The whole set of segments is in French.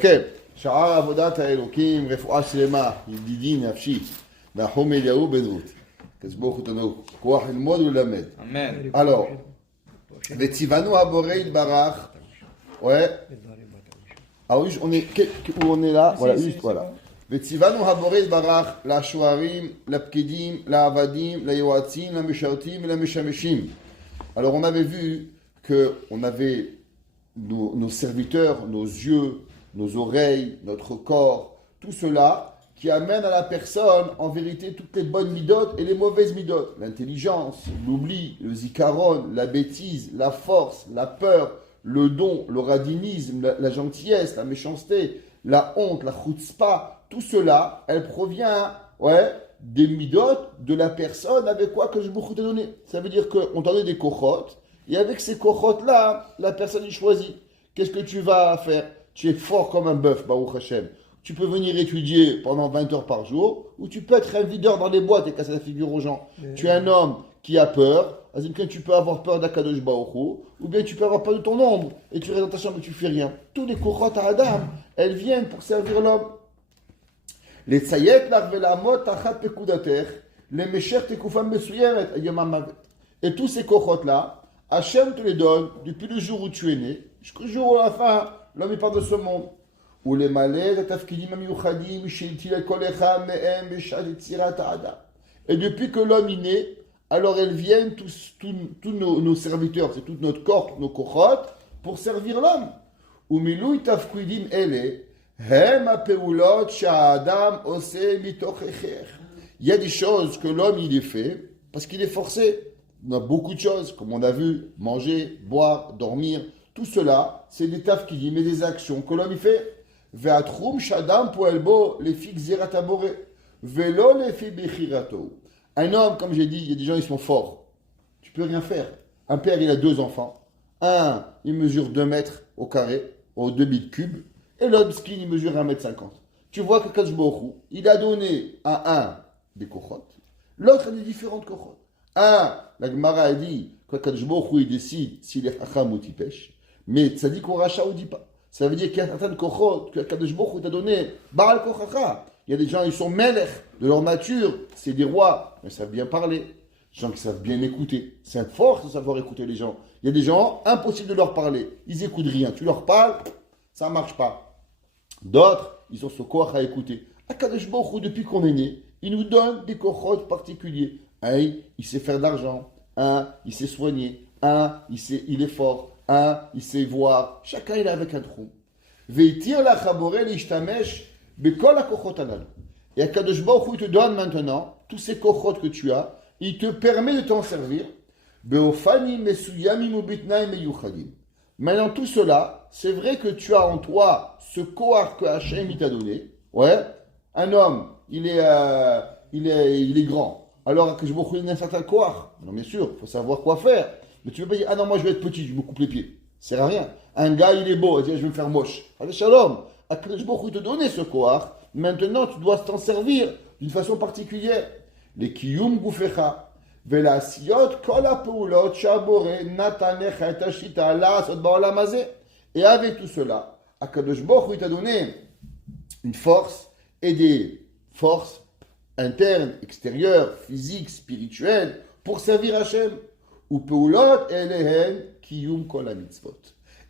כן, שער עבודת האלוקים, רפואה שלמה, ידידי נפשי, נחום אליהו בן רות. כסבוך אותנו, כוח ללמוד וללמד. אמן. Alors, וציוונו הבורא יתברך, ouais. Ah oui, où on est là, voilà, juste voilà. וציוונו הבורא יתברך, לשוערים, לפקידים, לעבדים, ליועצים, למשרתים ולמשמשים. Alors on avait vu que on avait nos serviteurs, nos yeux, nos oreilles, notre corps, tout cela qui amène à la personne, en vérité, toutes les bonnes midotes et les mauvaises midotes. L'intelligence, l'oubli, le zikaron, la bêtise, la force, la peur, le don, le radinisme, la gentillesse, la méchanceté, la honte, la chutzpah, tout cela, elle provient, des midotes de la personne avec quoi que je vous ai donné. Ça veut dire qu'on t'a donné des kochot, et avec ces kochot-là, la personne y choisit. Qu'est-ce que tu vas faire? Tu es fort comme un bœuf, Baruch Hashem. Tu peux venir étudier pendant 20 heures par jour, ou tu peux être un videur dans les boîtes et casser la figure aux gens. Tu es un homme qui a peur, tu peux avoir peur d'Akadosh Baruch Hu, ou bien tu peux avoir peur de ton ombre, et tu restes dans ta chambre et tu fais rien. Tous les kochot à Adam, elles viennent pour servir l'homme. Les tzayet l'arvelamot tachat pekudater, les mesher tekufam mesuyemet, yomam mavet. Et tous ces kochot-là, Hachem te les donne depuis le jour où tu es né, jusqu'au jour où à la fin, l'homme il part de ce monde. Et depuis que l'homme est né, alors elles viennent tous nos serviteurs, c'est tout notre corps, nos kochot, pour servir l'homme. Il y a des choses que l'homme il est fait parce qu'il est forcé. On a beaucoup de choses, comme on a vu, manger, boire, dormir. Tout cela, c'est des tafkidim et des actions que l'homme y fait. Ve'atrum shadam poelbo les fik zeratabore. Velo les fi bechirato. Un homme, comme j'ai dit, il y a des gens, ils sont forts. Tu peux rien faire. Un père, il a 2 enfants. Un, il mesure 2 mètres au carré, aux 2 mètres cubes. Et l'autre, skin, il mesure 1,50 m. Tu vois que Kachbohu, il a donné à un des kochot. L'autre a des différentes kochot. Un, la Gemara a dit que Kachbohu, il décide s'il est chacham ou tipesh. Mais ça dit qu'on racha ou dit pas. Ça veut dire qu'il y a certaines kochot que Kadosh Baruch Hu t'a donné. Baal kochacha. Il y a des gens, ils sont melech de leur nature. C'est des rois, mais ils savent bien parler. Des gens qui savent bien écouter. C'est une force de savoir écouter les gens. Il y a des gens, impossible de leur parler. Ils écoutent rien. Tu leur parles, ça marche pas. D'autres, ils ont ce koach à écouter. À Kadosh Baruch Hu, depuis qu'on est né, il nous donne des kochot particuliers. Un, il sait faire de l'argent. Un, il sait soigner. Un, il est fort. Un, il sait voir. Chacun, il est avec un trou. Veitir la chabore l'ishtamesh bekol ha-kochot analu. Et Akadosh Baruch Hu, il te donne maintenant tous ces kochot que tu as. Il te permet de t'en servir. Beofani mesuyamim ubitnaim meyuchadim. Maintenant, tout cela, c'est vrai que tu as en toi ce koach que Hachem il t'a donné. Ouais. Un homme, il est grand. Alors, Akadosh Baruch Hu, il a un certain koach. Non, bien sûr, il faut savoir quoi faire. Mais tu ne veux pas dire, ah non, moi je vais être petit, je me coupe les pieds. Ça sert à rien. Un gars, il est beau, il dit, je vais me faire moche. Allez, shalom. Akadosh Baruch Hu te donner ce koach. Maintenant, tu dois t'en servir d'une façon particulière. Les kiyum gufecha. Vela siyot kol ha-peulot shabore natanecha et hashita la'asot ba'olam hazeh. Et avec tout cela, Akadosh Baruch Hu il t'a donné une force et des forces internes, extérieures, physiques, spirituelles, pour servir Hachem. Ou peulot elehen kiyum kol ha-mitzvot.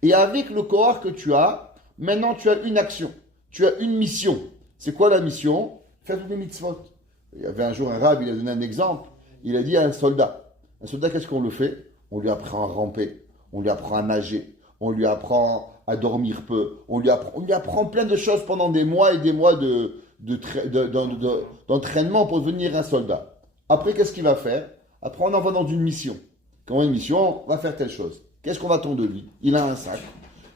Et avec le koach que tu as, maintenant tu as une action, tu as une mission. C'est quoi la mission? Faire toutes les mitzvot. Il y avait un jour un rab, il a donné un exemple. Il a dit à un soldat, qu'est-ce qu'on le fait? On lui apprend à ramper, on lui apprend à nager, on lui apprend à dormir peu, on lui apprend plein de choses pendant des mois et des mois d'entraînement pour devenir un soldat. Après, qu'est-ce qu'il va faire? Après, on envoie dans une mission. Quand on a une mission, on va faire telle chose. Qu'est-ce qu'on va attendre de lui? Il a un sac.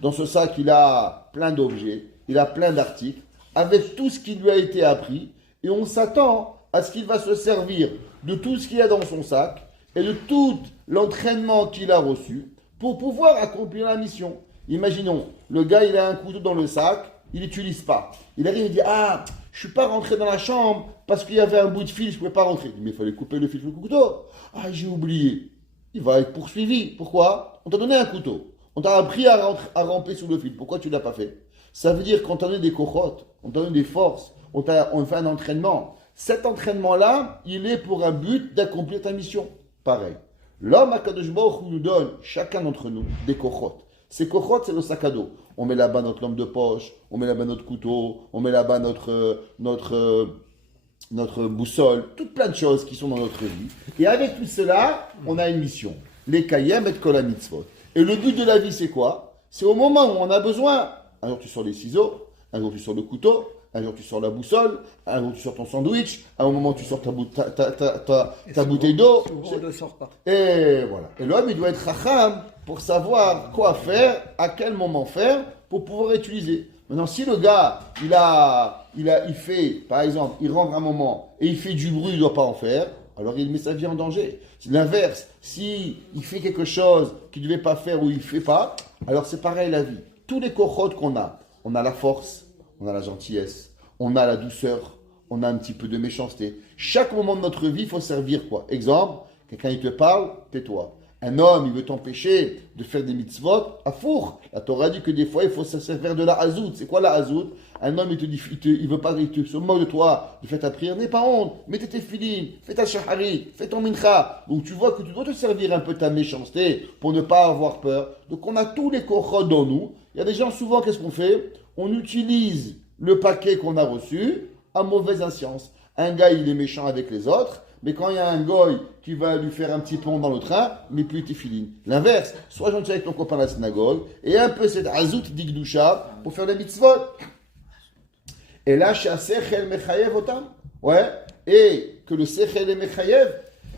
Dans ce sac, il a plein d'objets, il a plein d'articles, avec tout ce qui lui a été appris, et on s'attend à ce qu'il va se servir de tout ce qu'il y a dans son sac, et de tout l'entraînement qu'il a reçu, pour pouvoir accomplir la mission. Imaginons, le gars, il a un couteau dans le sac, il n'utilise pas. Il arrive et dit, ah, je ne suis pas rentré dans la chambre, parce qu'il y avait un bout de fil, je ne pouvais pas rentrer. Mais il fallait couper le fil sur le couteau. Ah, j'ai oublié. Il va être poursuivi. Pourquoi? On t'a donné un couteau. On t'a appris à ramper sous le fil. Pourquoi tu ne l'as pas fait? Ça veut dire qu'on t'a donné des cochotes, on t'a donné des forces, on fait un entraînement. Cet entraînement-là, il est pour un but d'accomplir ta mission. Pareil. L'homme Akadosh Baruch Hu nous donne, chacun d'entre nous, des cochotes. Ces cochotes, c'est le sac à dos. On met là-bas notre lampe de poche, on met là-bas notre couteau, on met là-bas notre boussole, toutes plein de choses qui sont dans notre vie. Et avec tout cela, on a une mission. Les kayem et kol mitzvot. Et le but de la vie, c'est quoi? C'est au moment où on a besoin. Un jour, tu sors les ciseaux, un jour, tu sors le couteau, un jour, tu sors la boussole, un jour, tu sors ton sandwich, à un moment, tu sors ta bouteille d'eau. Souvent, on ne le sort pas. Et voilà. Et l'homme, il doit être racham pour savoir quoi faire, à quel moment faire, pour pouvoir utiliser. Maintenant, si le gars, il fait, par exemple, il rentre un moment et il fait du bruit, il ne doit pas en faire, alors il met sa vie en danger. C'est l'inverse. Si il fait quelque chose qu'il ne devait pas faire ou il ne fait pas, alors c'est pareil la vie. Tous les kochot qu'on a, on a la force, on a la gentillesse, on a la douceur, on a un petit peu de méchanceté. Chaque moment de notre vie, il faut servir quoi? Exemple, quelqu'un il te parle, tais-toi. Un homme, il veut t'empêcher de faire des mitzvot, à four. La Torah dit que des fois, il faut se faire de la hazout. C'est quoi la hazout? Un homme, il te dit, il veut pas, il se moque de toi, de faire ta prière, n'aie pas honte, mets tes filines, fais ta shahari, fais ton mincha. Donc tu vois que tu dois te servir un peu de ta méchanceté pour ne pas avoir peur. Donc on a tous les kochot dans nous. Il y a des gens, souvent, qu'est-ce qu'on fait? On utilise le paquet qu'on a reçu à mauvaise inscience. Un gars, il est méchant avec les autres. Mais quand il y a un goy qui va lui faire un petit pont dans le train, mais plus tes filines. L'inverse, sois gentil avec ton copain à la synagogue, et un peu cette azout d'igdoucha pour faire les mitzvot. Et là, chez Sechel Mechayev otam. Ouais. Et que le Sechel est Mechayev,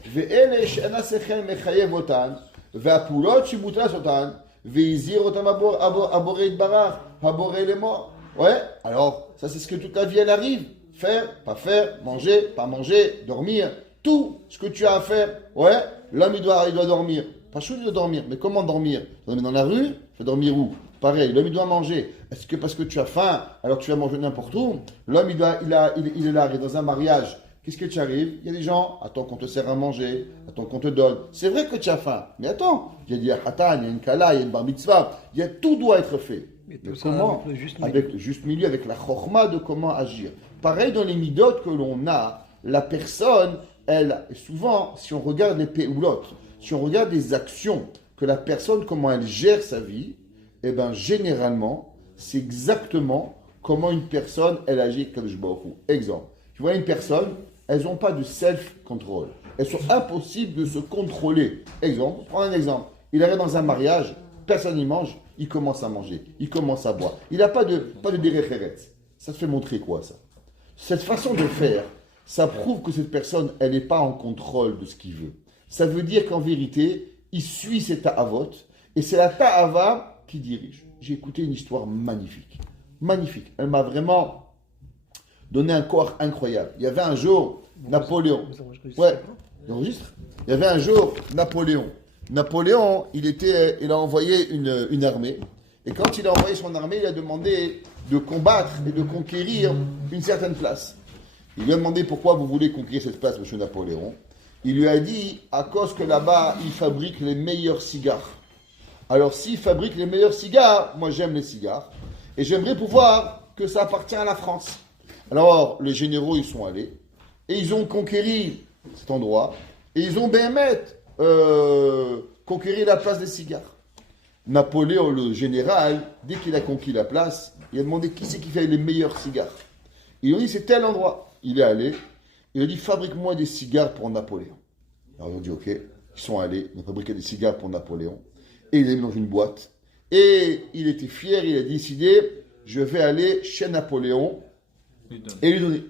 ve'ele she'ena Sechel Mechayev otam, ve'apulot shibutras otam, ve'izir otam aboré barach, aboré les morts. Ouais. Alors, ça c'est ce que toute la vie elle arrive. Faire, pas faire, manger, pas manger, dormir. Tout ce que tu as à faire, ouais, l'homme il doit dormir. Pas chaud de dormir, mais comment dormir? Dormir dans la rue? Tu vas dormir où? Pareil, l'homme il doit manger. Est-ce que parce que tu as faim, alors tu vas manger n'importe où? L'homme il est là, il est dans un mariage. Qu'est-ce que tu arrives? Il y a des gens, attends qu'on te sert à manger, attends qu'on te donne. C'est vrai que tu as faim, mais attends, il y a hatan, il y a une kala, il y a une bar mitzvah, tout doit être fait. Mais Mais tout ça comment? Avec le juste milieu, avec la chorma de comment agir. Pareil dans les midot que l'on a, la personne, elle, souvent, si on regarde les péoulotes, si on regarde les actions que la personne, comment elle gère sa vie, eh bien, généralement, c'est exactement comment une personne, elle agit avec Kadosh Baruch Hu. Exemple, tu vois une personne, elles n'ont pas de self-control. Elles sont impossibles de se contrôler. Exemple, prends un exemple. Il arrive dans un mariage, personne n'y mange, il commence à manger, il commence à boire. Il n'a pas de derecheret. Ça te fait montrer quoi, ça? Cette façon de faire, ça prouve que cette personne, elle n'est pas en contrôle de ce qu'il veut. Ça veut dire qu'en vérité, il suit ses ta'avot, et c'est la ta'ava qui dirige. J'ai écouté une histoire magnifique. Magnifique. Elle m'a vraiment donné un corps incroyable. Il y avait un jour, Napoléon. Ouais, j'enregistre. Il y avait un jour, Napoléon. Napoléon, il a envoyé une armée. Et quand il a envoyé son armée, il a demandé de combattre et de conquérir une certaine place. Il lui a demandé pourquoi vous voulez conquérir cette place, monsieur Napoléon. Il lui a dit, à cause que là-bas, il fabrique les meilleurs cigares. Alors, s'il fabrique les meilleurs cigares, moi j'aime les cigares, et j'aimerais pouvoir que ça appartient à la France. Alors, les généraux, ils sont allés, et ils ont conquéri cet endroit, et ils ont conquéri la place des cigares. Napoléon, le général, dès qu'il a conquis la place, il a demandé qui c'est qui fait les meilleurs cigares. Ils ont dit, c'est tel endroit. Il est allé, il a dit, fabrique-moi des cigares pour Napoléon. Alors ils ont dit, ok. Ils sont allés, ils ont fabriqué des cigares pour Napoléon. Et il les a mis dans une boîte. Et il était fier, il a décidé, je vais aller chez Napoléon et lui donner.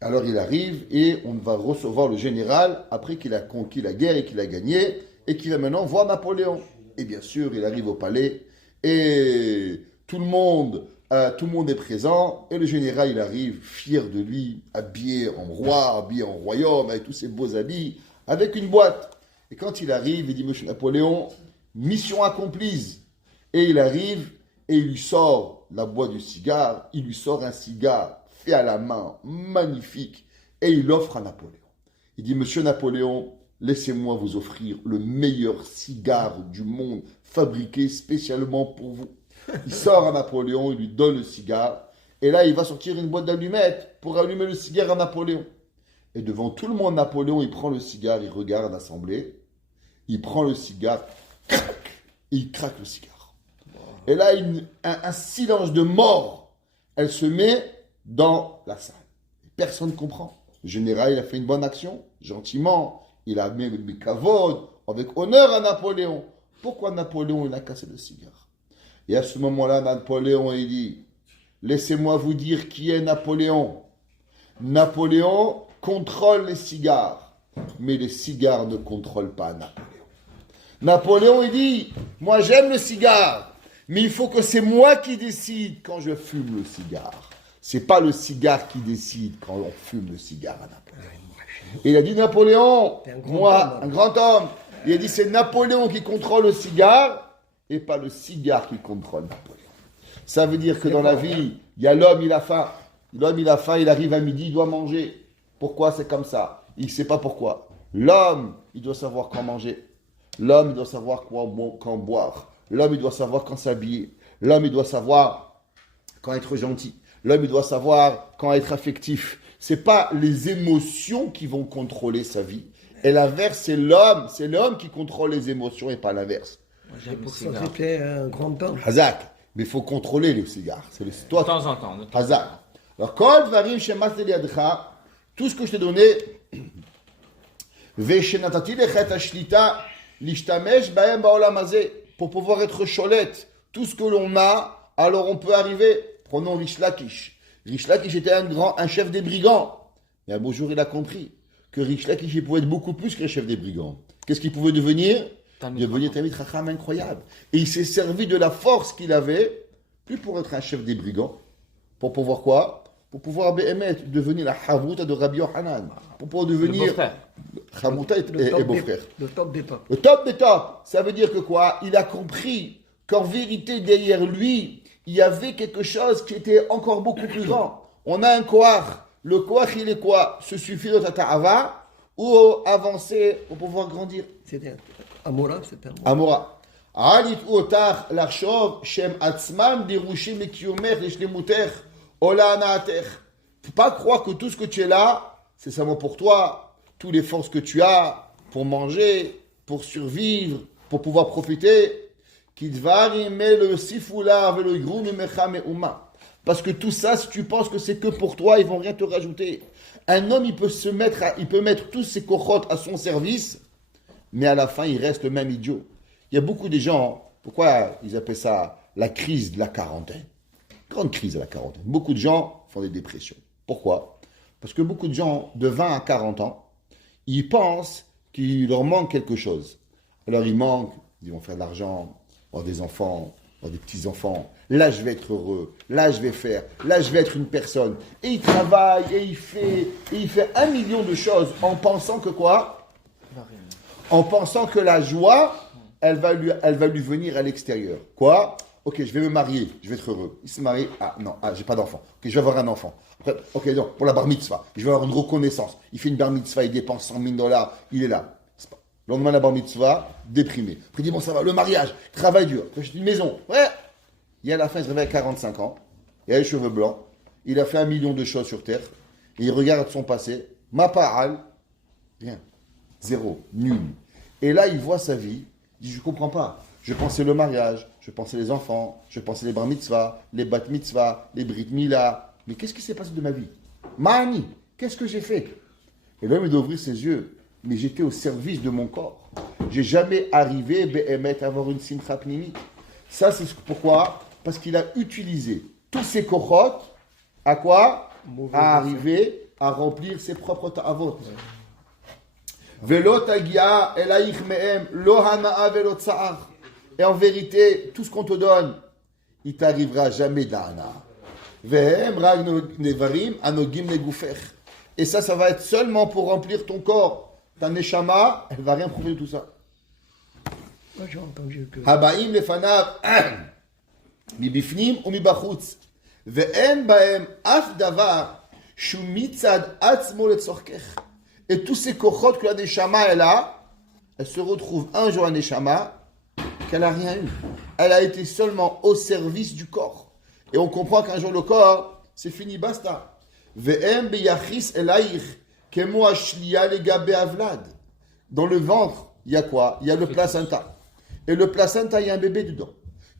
Alors il arrive et on va recevoir le général après qu'il a conquis la guerre et qu'il a gagné et qu'il va maintenant voir Napoléon. Et bien sûr, il arrive au palais et tout le monde est présent et le général, il arrive fier de lui, habillé en roi, habillé en royaume, avec tous ses beaux habits, avec une boîte. Et quand il arrive, il dit, monsieur Napoléon, mission accomplie. Et il arrive et il lui sort la boîte du cigare, il lui sort un cigare fait à la main, magnifique, et il l'offre à Napoléon. Il dit, monsieur Napoléon, laissez-moi vous offrir le meilleur cigare du monde, fabriqué spécialement pour vous. Il sort à Napoléon, il lui donne le cigare. Et là, il va sortir une boîte d'allumettes pour allumer le cigare à Napoléon. Et devant tout le monde, Napoléon, il prend le cigare, il regarde l'assemblée. Il prend le cigare, et il craque le cigare. Et là, un silence de mort. Elle se met dans la salle. Personne ne comprend. Le général, il a fait une bonne action, gentiment. Il a mis kavod, avec honneur à Napoléon. Pourquoi Napoléon, il a cassé le cigare? Et à ce moment-là, Napoléon, il dit, laissez-moi vous dire qui est Napoléon. Napoléon contrôle les cigares, mais les cigares ne contrôlent pas Napoléon. Napoléon, il dit, moi j'aime le cigare, mais il faut que c'est moi qui décide quand je fume le cigare. C'est pas le cigare qui décide quand on fume le cigare à Napoléon. Et il a dit, Napoléon, moi, un grand homme, il a dit, c'est Napoléon qui contrôle le cigare et pas le cigare qui contrôle Napoléon. Ça veut dire que dans la vie, il y a l'homme, il a faim. L'homme, il a faim, il arrive à midi, il doit manger. Pourquoi c'est comme ça? Il ne sait pas pourquoi. L'homme, il doit savoir quand manger. L'homme, il doit savoir quand boire. L'homme, il doit savoir quand s'habiller. L'homme, il doit savoir quand être gentil. L'homme, il doit savoir quand être affectif. Ce n'est pas les émotions qui vont contrôler sa vie. Et l'inverse, c'est l'homme qui contrôle les émotions et pas l'inverse. C'est pour ça que c'était un grand homme. Hazak. Mais il faut contrôler le cigare. C'est toi. De temps en temps. Hazak. Alors, quand varim shemas liadcha, tout ce que je t'ai donné, veshenatati lechet ashlita lishtamesh baem baolam hazeh, pour pouvoir être cholette, tout ce que l'on a, alors on peut arriver. Prenons Rish Lakish. Rish Lakish était un chef des brigands. Mais un beau jour, il a compris que Rish Lakish, il pouvait être beaucoup plus qu'un chef des brigands. Qu'est-ce qu'il pouvait devenir? Devenir Talmid Chacham incroyable. Et il s'est servi de la force qu'il avait, plus pour être un chef des brigands, pour pouvoir quoi? Pour pouvoir devenir la Havruta de Rabbi Yohanan. Pour pouvoir devenir... Havruta est beau-frère. Le top des tops. Le top des tops. Ça veut dire que quoi? Il a compris qu'en vérité, derrière lui, il y avait quelque chose qui était encore beaucoup plus grand. On a un koach. Le koach, il est quoi? Se suffit de ta'ava ou avancer pour pouvoir grandir. C'était Amora, c'était Amora. Alit otar l'archov shem atzman dirushim ekiyumer leshlemuter ola anaater. Faut pas croire que tout ce que tu es là, c'est seulement pour toi. Toutes les forces que tu as pour manger, pour survivre, pour pouvoir profiter. Parce que tout ça, si tu penses que c'est que pour toi, ils vont rien te rajouter. Un homme, il peut mettre tous ses cochotes à son service, mais à la fin, il reste le même idiot. Il y a beaucoup de gens, pourquoi ils appellent ça la crise de la quarantaine? Grande crise de la quarantaine. Beaucoup de gens font des dépressions. Pourquoi? Parce que beaucoup de gens de 20 à 40 ans, ils pensent qu'il leur manque quelque chose. Alors ils vont faire de l'argent, avoir des enfants, avoir des petits-enfants. Là, je vais être heureux. Là, je vais faire. Là, je vais être une personne. Et il travaille, et il fait 1 million de choses en pensant que quoi? En pensant que la joie, elle va lui venir à l'extérieur. Quoi? Ok, je vais me marier, je vais être heureux. Il se marie, j'ai pas d'enfant. Ok, je vais avoir un enfant. Après, ok, non, pour la bar mitzvah, je vais avoir une reconnaissance. Il fait une bar mitzvah, il dépense 100 000 $, il est là. Le lendemain, la bar mitzvah, déprimé. Après, il dit, bon, ça va, le mariage, travail dur, j'achète une maison. Ouais. Et à la fin, il se réveille à 45 ans, il a les cheveux blancs, il a fait 1 million de choses sur Terre, et il regarde son passé, ma parole, rien, zéro, nul. Et là, il voit sa vie, il dit, je comprends pas. Je pensais le mariage, je pensais les enfants, je pensais les bar mitzvah, les bat mitzvah, les brit mila. Mais qu'est-ce qui s'est passé de ma vie? Mani, qu'est-ce que j'ai fait? Et l'homme, il doit ouvrir ses yeux. Mais j'étais au service de mon corps. J'ai jamais arrivé à avoir une simcha pnimi. Ça, c'est pourquoi? Parce qu'il a utilisé tous ses kochot à quoi? À arriver à remplir ses propres ta'avot. Velo tagia elaich mehem lo hana'a velo tsa'ar. Et en vérité, tout ce qu'on te donne, il t'arrivera jamais d'ana. Vehem rag nevarim anogim negufech. Et ça va être seulement pour remplir ton corps. Ta neshama, elle ne va rien prouver de tout ça. Moi, j'ai entendu que... Habaim lefanav mibifnim ou mibachutz. Ve'en baem af davar shu mitzad atzmo letzorkech. Et tous ces kochot que la neshama elle a, elle se retrouve un jour à neshama qu'elle n'a rien eu. elle a été seulement au service du corps. Et on comprend qu'un jour le corps, c'est fini, basta. Ve'em beyachis elaïr, kemo ashliya legabe avlad. Dans le ventre, il y a quoi? Il y a le placenta. Et le placenta, il y a un bébé dedans.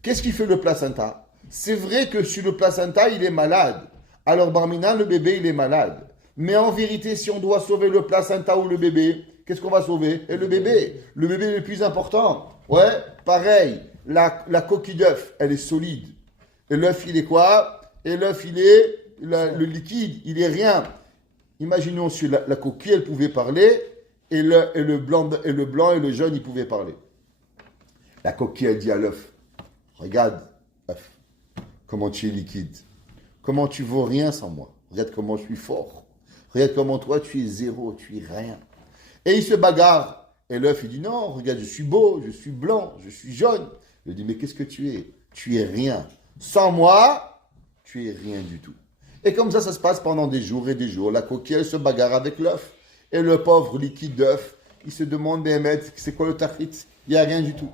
Qu'est-ce qui fait le placenta? C'est vrai que sur le placenta, il est malade. Alors, Barmina, le bébé, il est malade. Mais en vérité, si on doit sauver le placenta ou le bébé, qu'est-ce qu'on va sauver? Et le bébé est le plus important. Ouais, pareil. La coquille d'œuf, elle est solide. Et l'œuf, il est quoi? Et l'œuf, il est le liquide, il est rien. Imaginons si la coquille, elle pouvait parler, et le blanc et le jaune, ils pouvaient parler. La coquille, elle dit à l'œuf, regarde, œuf, comment tu es liquide. Comment tu vaux rien sans moi. Regarde comment je suis fort. Regarde comment toi, tu es zéro, tu es rien. Et il se bagarre. Et l'œuf, il dit, non, regarde, je suis beau, je suis blanc, je suis jaune. Il dit, mais qu'est-ce que tu es? Tu es rien. Sans moi, tu es rien du tout. Et comme ça se passe pendant des jours et des jours. La coquille, elle se bagarre avec l'œuf. Et le pauvre liquide d'œuf, il se demande, mais c'est quoi le tachrit? Il n'y a rien du tout.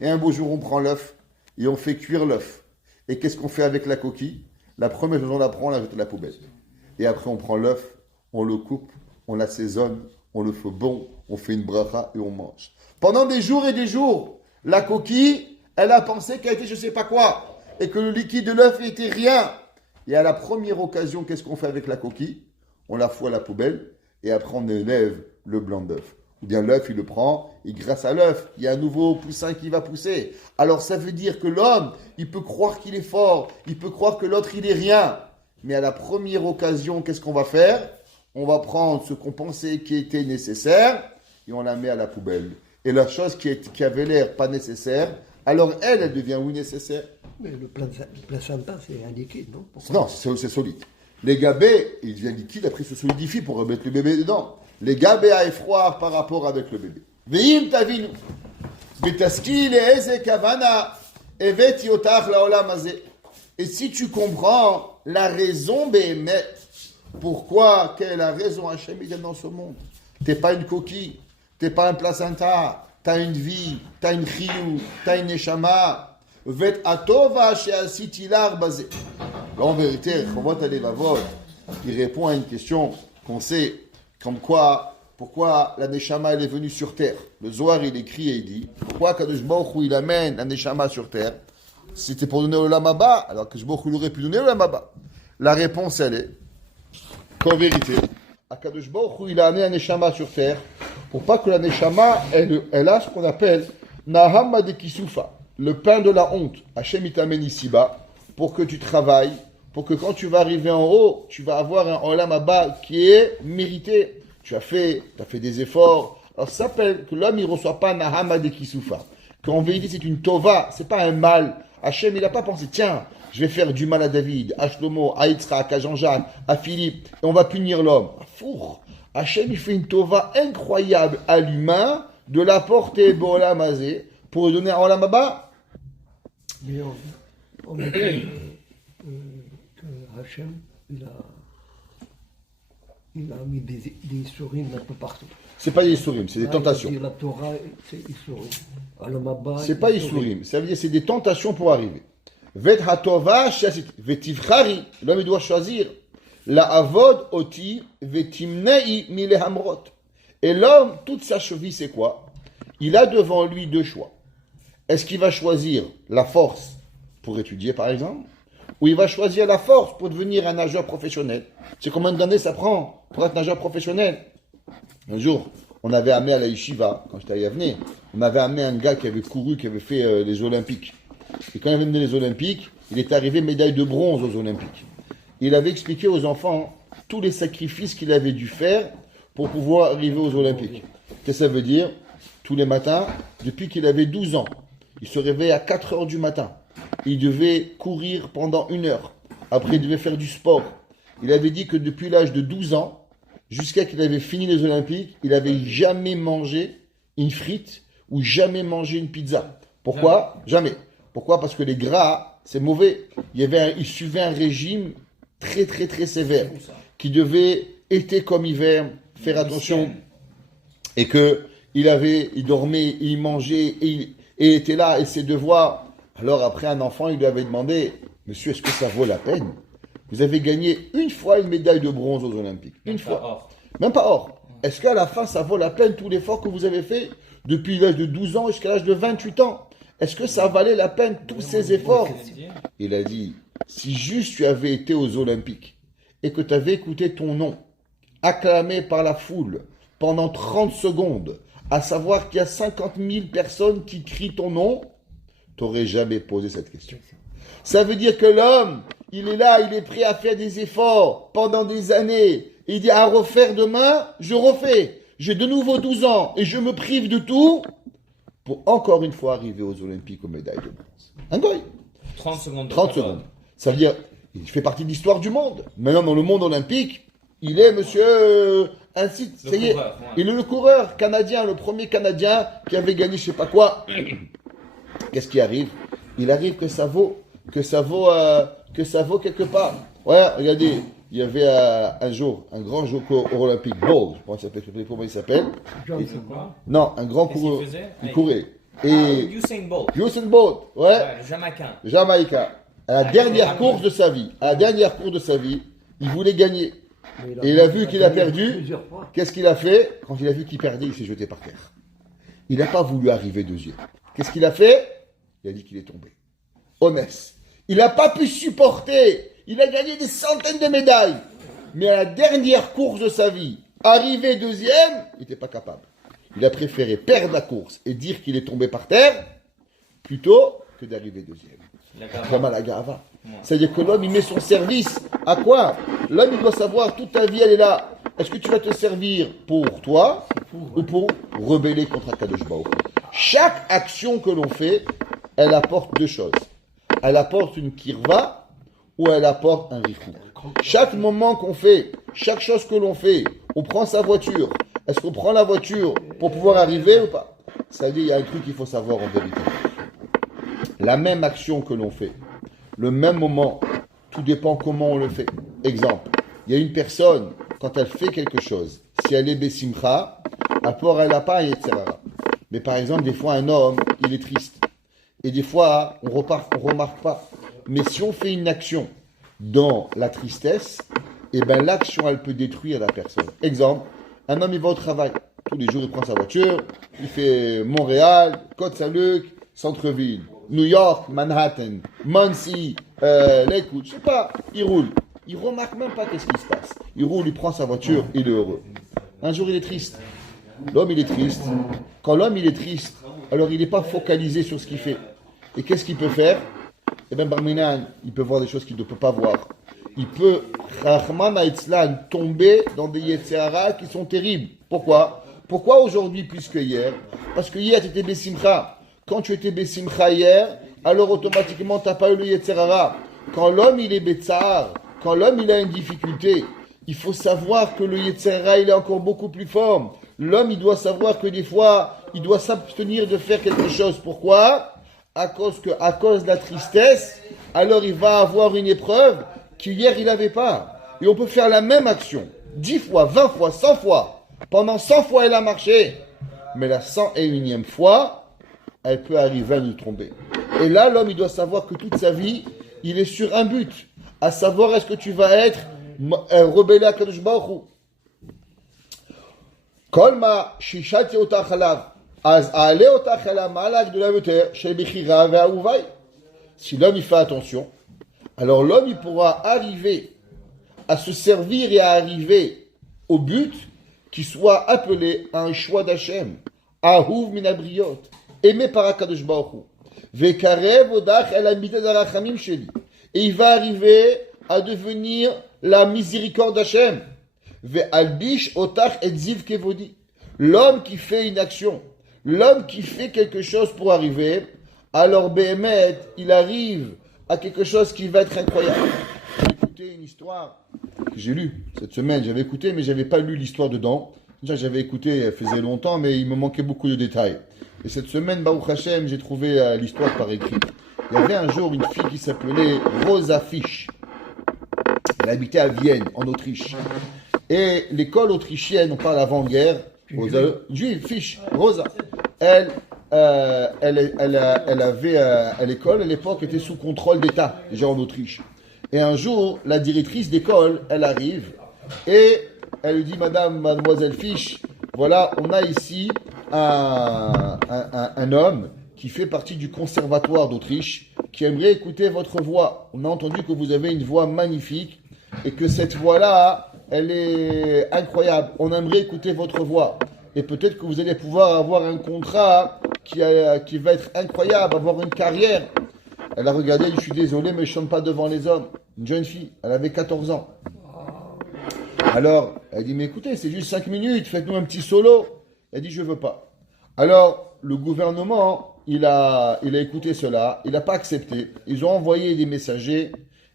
Et un beau jour, on prend l'œuf et on fait cuire l'œuf. Et qu'est-ce qu'on fait avec la coquille? La première chose, on la prend, on la jette à la poubelle. Et après, on prend l'œuf, on le coupe, on l'assaisonne, on le fait bon, on fait une bracha et on mange. Pendant des jours et des jours, la coquille, elle a pensé qu'elle était je ne sais pas quoi. Et que le liquide de l'œuf était rien. Et à la première occasion, qu'est-ce qu'on fait avec la coquille? On la fout à la poubelle et après on élève le blanc d'œuf. Ou bien l'œuf, il le prend et grâce à l'œuf, il y a un nouveau poussin qui va pousser. Alors ça veut dire que l'homme, il peut croire qu'il est fort, il peut croire que l'autre, il est rien. Mais à la première occasion, qu'est-ce qu'on va faire? On va prendre ce qu'on pensait qui était nécessaire et on la met à la poubelle. Et la chose qui avait l'air pas nécessaire, alors elle devient oui nécessaire. Mais le placenta, c'est un liquide, non? Pourquoi? Non, c'est solide. Les gabés, il devient liquide, après il se solidifie pour remettre le bébé dedans. Les gabés à effroir par rapport avec le bébé. Veim tavinu. Betaski le'eze kavana evet yotach laolam hazeh. Et si tu comprends la raison, bémet, pourquoi, quelle est la raison Hachem il est dans ce monde? T'es pas une coquille, t'es pas un placenta, t'as une vie, t'as une chiyou, t'as une neshama. Vet atova she'asiti lar bazeh. Là, en vérité, Chovot HaLevavot, il répond à une question qu'on sait, comme quoi, pourquoi la Neshama elle est venue sur terre. Le Zohar il écrit et il dit, pourquoi Kadosh Baruch Hu il amène la Neshama sur terre? C'était pour donner au Olam Haba, alors que Kadosh Baruch Hu il aurait pu donner au Olam Haba. La réponse elle est qu'en vérité, Kadosh Baruch Hu il a amené la Neshama sur terre pour pas que la Neshama elle a ce qu'on appelle Naham de Kisufa, le pain de la honte. Hachem il t'amène ici-bas pour que tu travailles, pour que quand tu vas arriver en haut, tu vas avoir un Olam Haba qui est mérité. Tu as fait des efforts. Alors ça s'appelle que l'homme, il ne reçoit pas Nahama de Kisufa. Qu'en vérité, c'est une Tova, c'est pas un mal. Hachem, il n'a pas pensé, tiens, je vais faire du mal à David, à Shlomo, à Yitzhak, à Jean-Jacques, à Philippe, et on va punir l'homme. Four. Hachem, il fait une Tova incroyable à l'humain de l'apporter Olam Hazeh pour lui donner un Olam Haba. Mais on dit que Hachem, il a mis des souris un peu partout. C'est pas des Isurim, c'est des tentations. La Torah, c'est Isurim. C'est pas Isurim, ça veut dire c'est des tentations pour arriver. Vet hatova shasit, vetivchari, l'homme doit choisir. La avod oti, vetimnei milehamrot. Et l'homme, toute sa cheville, c'est quoi? Il a devant lui deux choix. Est-ce qu'il va choisir la force pour étudier, par exemple, ou il va choisir la force pour devenir un nageur professionnel? C'est combien d'années ça prend pour être nageur professionnel? Un jour, on avait amené à la yeshiva, quand j'étais à Yavne, on avait amené un gars qui avait couru, qui avait fait les Olympiques. Et quand il avait mené les Olympiques, il est arrivé médaille de bronze aux Olympiques. Il avait expliqué aux enfants tous les sacrifices qu'il avait dû faire pour pouvoir arriver aux Olympiques. Qu'est-ce que ça veut dire? Tous les matins, depuis qu'il avait 12 ans, il se réveillait à 4 heures du matin. Il devait courir pendant 1 heure. Après, il devait faire du sport. Il avait dit que depuis l'âge de 12 ans, jusqu'à qu'il avait fini les Olympiques, il n'avait jamais mangé une frite ou jamais mangé une pizza. Pourquoi? Jamais. Pourquoi? Parce que les gras, c'est mauvais. Il suivait un régime très très très sévère qui devait, été comme hiver, faire attention. Et que il dormait, il mangeait et était là, et ses devoirs. Alors après, un enfant, il lui avait demandé, monsieur, est-ce que ça vaut la peine? Vous avez gagné une fois une médaille de bronze aux Olympiques. Une fois. Or. Même pas or. Est-ce qu'à la fin, ça vaut la peine tout l'effort que vous avez fait depuis l'âge de 12 ans jusqu'à l'âge de 28 ans? Est-ce que ça valait la peine tous ces efforts? Il a dit, si juste tu avais été aux Olympiques et que tu avais écouté ton nom acclamé par la foule pendant 30 secondes, à savoir qu'il y a 50 000 personnes qui crient ton nom, tu n'aurais jamais posé cette question. Ça veut dire que l'homme, il est là, il est prêt à faire des efforts pendant des années. Il dit à refaire demain, je refais. J'ai de nouveau 12 ans et je me prive de tout pour encore une fois arriver aux Olympiques aux médailles de bronze. Un goy. 30 secondes. 30 secondes. Ça veut dire, il fait partie de l'histoire du monde. Maintenant, dans le monde olympique, il est monsieur ainsi. Ça y est, coureur, ouais. il est le coureur canadien, le premier Canadien qui avait gagné je sais pas quoi. Qu'est-ce qui arrive? Il arrive que ça vaut quelque part. Ouais, regardez, il y avait un jour, un grand joueur olympique, Bolt, je sais pas comment il s'appelle. Johnson. Quoi? Non, un grand Qu'est-ce coureur. qu'il faisait? Il Ah, courait. Ah, Et Usain Bolt. Usain Bolt, ouais, Ouais, le Jamaïcain. Jamaïcain. À la Ah, dernière il course de sa vie, il voulait gagner. Et il a vu qu'il a perdu. Plusieurs fois. Qu'est-ce qu'il a fait? Quand il a vu qu'il perdait, il s'est jeté par terre. Il n'a pas voulu arriver deuxième. Qu'est-ce qu'il a fait? Il a dit qu'il est tombé. Honnête. Il n'a pas pu supporter. Il a gagné des centaines de médailles. Mais à la dernière course de sa vie, arriver deuxième, il n'était pas capable. Il a préféré perdre la course et dire qu'il est tombé par terre plutôt que d'arriver deuxième. Vraiment la gava. C'est-à-dire que l'homme, il met son service à quoi? L'homme, il doit savoir, toute ta vie, elle est là. Est-ce que tu vas te servir pour toi ou pour rebeller contre Akadosh Baruch Hu? Chaque action que l'on fait, elle apporte deux choses. Elle apporte une kirva ou elle apporte un richou. Chaque moment qu'on fait, chaque chose que l'on fait, on prend sa voiture. Est-ce qu'on prend la voiture pour pouvoir arriver ou pas? Ça dit, il y a un truc qu'il faut savoir en vérité. La même action que l'on fait, le même moment, tout dépend comment on le fait. Exemple, il y a une personne, quand elle fait quelque chose, si elle est Bessimcha, elle n'a pas un Yetzirara. Mais par exemple, des fois, un homme, il est triste. Et des fois, on remarque pas. Mais si on fait une action dans la tristesse, eh ben l'action, elle peut détruire la personne. Exemple, un homme, il va au travail. Tous les jours, il prend sa voiture, il fait Montréal, Côte-Saint-Luc, centre-ville, New York, Manhattan, Muncie, Lakewood, je sais pas, il roule. Il remarque même pas qu'est-ce qui se passe. Il roule, il prend sa voiture, il est heureux. Un jour, il est triste. L'homme, il est triste. Quand l'homme, il est triste, alors il n'est pas focalisé sur ce qu'il fait. Et qu'est-ce qu'il peut faire? Eh bien, Barminan, il peut voir des choses qu'il ne peut pas voir. Il peut, Rahman Aitzlan, tomber dans des Yetzirara qui sont terribles. Pourquoi? Pourquoi aujourd'hui plus que hier? Parce que hier, tu étais Bessimcha. Quand tu étais Bessimcha hier, alors automatiquement, tu n'as pas eu le Yetzirara. Quand l'homme, il est Betsahar, quand l'homme, il a une difficulté, il faut savoir que le Yetzirara, il est encore beaucoup plus fort. L'homme, il doit savoir que des fois, il doit s'abstenir de faire quelque chose. Pourquoi? À cause de la tristesse, alors il va avoir une épreuve qu'hier, il n'avait pas. Et on peut faire la même action, 10 fois, 20 fois, 100 fois. Pendant 100 fois, elle a marché. Mais la 101e fois, elle peut arriver à nous tromper. Et là, l'homme, il doit savoir que toute sa vie, il est sur un but. À savoir, est-ce que tu vas être rebelle à Kadosh Baruch Hu? Kol ma shishati otach alav, az ale otach ala malak de la veter, chez Bechira ve Aouvai. Si l'homme, il fait attention, alors l'homme, il pourra arriver à se servir et à arriver au but qui soit appelé un choix d'Hachem. Ahuv min abriot, aimé par Akadosh Baruch Hu. Vekarev odach el amida darachamim sheli. Et il va arriver à devenir la miséricorde d'Hachem. Ve'albish otach et ziv kevodi. L'homme qui fait une action, l'homme qui fait quelque chose pour arriver, alors Behemet, il arrive à quelque chose qui va être incroyable. J'ai écouté une histoire que j'ai lue cette semaine. J'avais écouté, mais je n'avais pas lu l'histoire dedans. Déjà, j'avais écouté, elle faisait longtemps, mais il me manquait beaucoup de détails. Et cette semaine, Baruch Hashem, j'ai trouvé l'histoire par écrit. Il y avait un jour une fille qui s'appelait Rosa Fisch. Elle habitait à Vienne, en Autriche. Et l'école autrichienne, on parle avant-guerre, juive, Fisch, Rosa. Elle elle avait à l'école, à l'époque, était sous contrôle d'État, déjà en Autriche. Et un jour, la directrice d'école, elle arrive et elle lui dit, mademoiselle Fisch, voilà, on a ici un homme qui fait partie du conservatoire d'Autriche, qui aimerait écouter votre voix. On a entendu que vous avez une voix magnifique et que cette voix-là, elle est incroyable. On aimerait écouter votre voix. Et peut-être que vous allez pouvoir avoir un contrat qui va être incroyable, avoir une carrière. Elle a regardé, elle dit, je suis désolé, mais je ne chante pas devant les hommes. Une jeune fille, elle avait 14 ans. Alors, elle dit, mais écoutez, c'est juste 5 minutes, faites-nous un petit solo. Elle dit, je ne veux pas. Alors, le gouvernement, il a écouté cela, il n'a pas accepté. Ils ont envoyé des messagers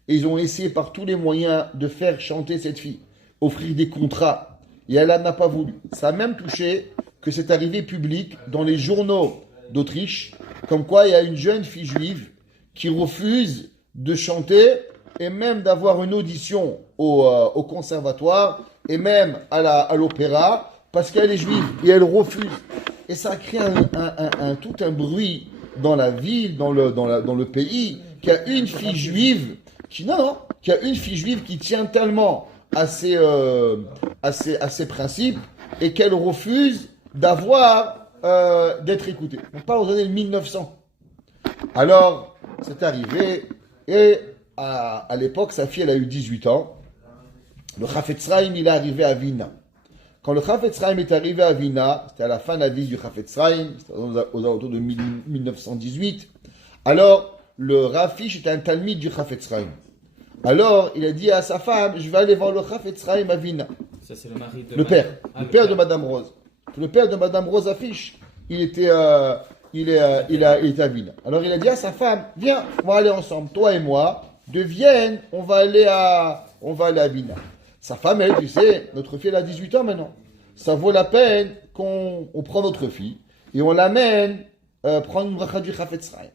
et ils ont essayé par tous les moyens de faire chanter cette fille, offrir des contrats. Et elle n'a pas voulu. Ça a même touché que c'est arrivé public dans les journaux d'Autriche, comme quoi il y a une jeune fille juive qui refuse de chanter et même d'avoir une audition au conservatoire et même à l'opéra parce qu'elle est juive et elle refuse. Et ça a créé tout un bruit dans la ville, dans le pays, qu'il y a une fille juive qu'il y a une fille juive qui tient tellement à ses principes et qu'elle refuse d'être écoutée. On parle aux années 1900. Alors, c'est arrivé et à l'époque, sa fille, elle a eu 18 ans. Le Chafetz Chaim, il est arrivé à Vilna. Quand le Chafetz Chaim est arrivé à Vilna, c'était à la fin de la vie du Chafetz Chaim, aux alentours de 1918. Alors, le Rav Fisch était un talmide du Chafetz Chaim. Alors, il a dit à sa femme, je vais aller voir le Chafetz Chaim à Vilna. Ça, c'est le mari de le père de Madame Rose. Le père de Madame Rose Fisch, il était à Vilna. Alors, il a dit à sa femme, viens, on va aller ensemble, toi et moi, de Vienne, on va aller à Vilna. Sa femme, elle, tu sais, notre fille, elle a 18 ans maintenant. Ça vaut la peine qu'on prend notre fille et on l'amène prendre une bracha du Chafetz Chaim.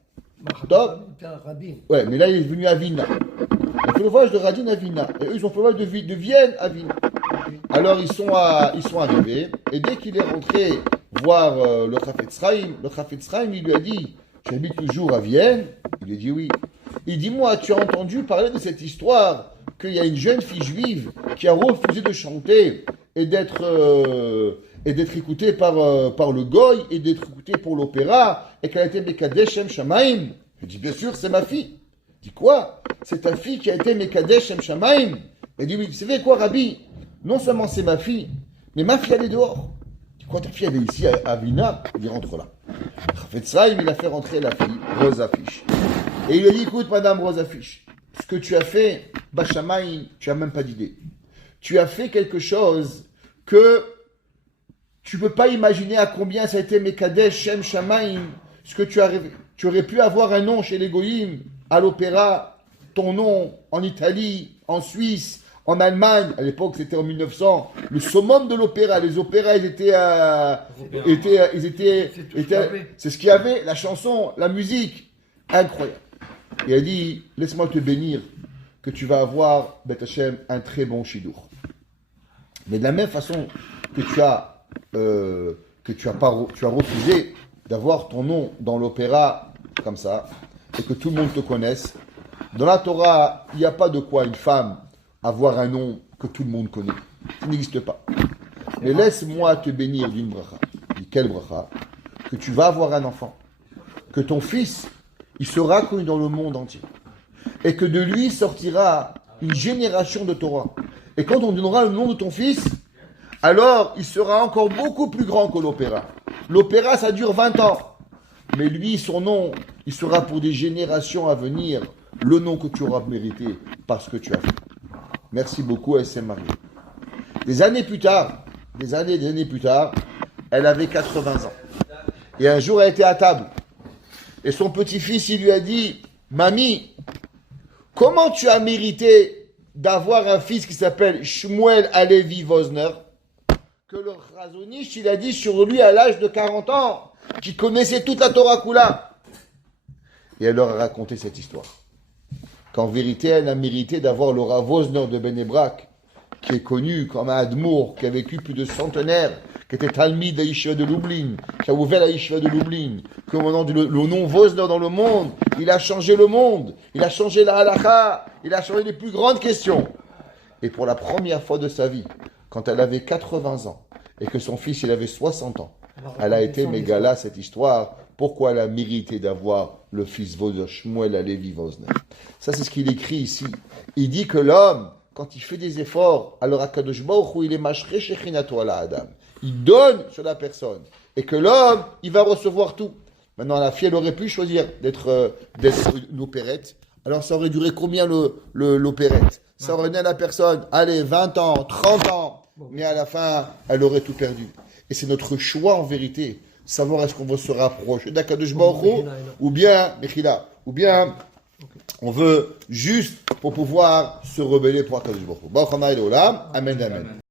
Top. Ouais, mais là, il est venu à Vilna. Il fait le voyage de Radin à Vilna. Et eux, ils ont fait le voyage de Vienne à Vilna. Alors, ils sont arrivés. Et dès qu'il est rentré voir le Chafetz Chaim, il lui a dit, j'habite toujours à Vienne. Il lui a dit oui. Il dit, moi, tu as entendu parler de cette histoire qu'il y a une jeune fille juive qui a refusé de chanter et d'être écoutée par le goy et d'être écoutée pour l'opéra et qu'elle a été Mekadesh Shem Shamaim. Je dis, bien sûr, c'est ma fille. Il dit, quoi? C'est ta fille qui a été Mekadesh Shem Shamaim? Il dit, oui, vous savez quoi, Rabbi? Non seulement c'est ma fille, mais ma fille, elle est dehors. Il dit, quoi, ta fille, elle est ici à Vilna? Il dit, rentre là. Chafetz Chaim, il a fait rentrer la fille, Rosa Fisch. Et il lui a dit, écoute, madame Rosa Fisch, ce que tu as fait, Bachamaï, tu n'as même pas d'idée. Tu as fait quelque chose que tu ne peux pas imaginer à combien ça a été Mekadesh Shem Shamaim, ce que tu as rêvé. Tu aurais pu avoir un nom chez les Goïm, à l'opéra, ton nom en Italie, en Suisse, en Allemagne. À l'époque, c'était en 1900. Le summum de l'opéra. Les opéras, c'est ce qu'il y avait, la chanson, la musique. Incroyable. Il a dit, laisse-moi te bénir que tu vas avoir, Beth Hashem, un très bon chidour. Mais de la même façon que tu as refusé d'avoir ton nom dans l'opéra comme ça, et que tout le monde te connaisse, dans la Torah, il n'y a pas de quoi une femme avoir un nom que tout le monde connaît. Ça n'existe pas. Mais laisse-moi te bénir d'une bracha. Dis quelle bracha? Que tu vas avoir un enfant. Que ton fils, il sera connu dans le monde entier. Et que de lui sortira une génération de Torah. Et quand on donnera le nom de ton fils, alors il sera encore beaucoup plus grand que l'opéra. L'opéra, ça dure 20 ans. Mais lui, son nom, il sera pour des générations à venir le nom que tu auras mérité parce que tu as fait. Merci beaucoup, elle s'est mariée. Des années plus tard, elle avait 80 ans. Et un jour, elle était à table. Et son petit-fils, il lui a dit, Mamie, comment tu as mérité d'avoir un fils qui s'appelle Shmuel Alevi Vosner, que le Chazonish, il a dit sur lui à l'âge de 40 ans, qui connaissait toute la Torah Kula. Et elle leur a raconté cette histoire. Qu'en vérité, elle a mérité d'avoir le Rav Vosner de Bénébrac, qui est connu comme un Admour, qui a vécu plus de centenaires, qui était Talmid à Yeshiva de Lublin, qui a ouvert la Yeshiva de Lublin, que le nom Vosner dans le monde, il a changé le monde, il a changé la halakha, il a changé les plus grandes questions. Et pour la première fois de sa vie, quand elle avait 80 ans, et que son fils il avait 60 ans, elle a été mégala cette histoire. Pourquoi elle a mérité d'avoir le fils Vosner, Shmuel Alevi Vosner. Ça c'est ce qu'il écrit ici. Il dit que l'homme, quand il fait des efforts, alors Akadosh Baruch Hu, il est mashre shechinato ala Adam. Il donne sur la personne. Et que l'homme, il va recevoir tout. Maintenant, la fille, elle aurait pu choisir d'être une opérette. Alors, ça aurait duré combien l'opérette? Ça aurait donné à la personne, allez, 20 ans, 30 ans. Mais à la fin, elle aurait tout perdu. Et c'est notre choix, en vérité. Savoir est-ce qu'on veut se rapprocher d'Akadosh Baruch Hu, ou bien, Mechila, ou bien, on veut juste pour pouvoir se rebeller pour Akadosh Baruch Hu. Baruch Hanai Leolam. Amen, amen.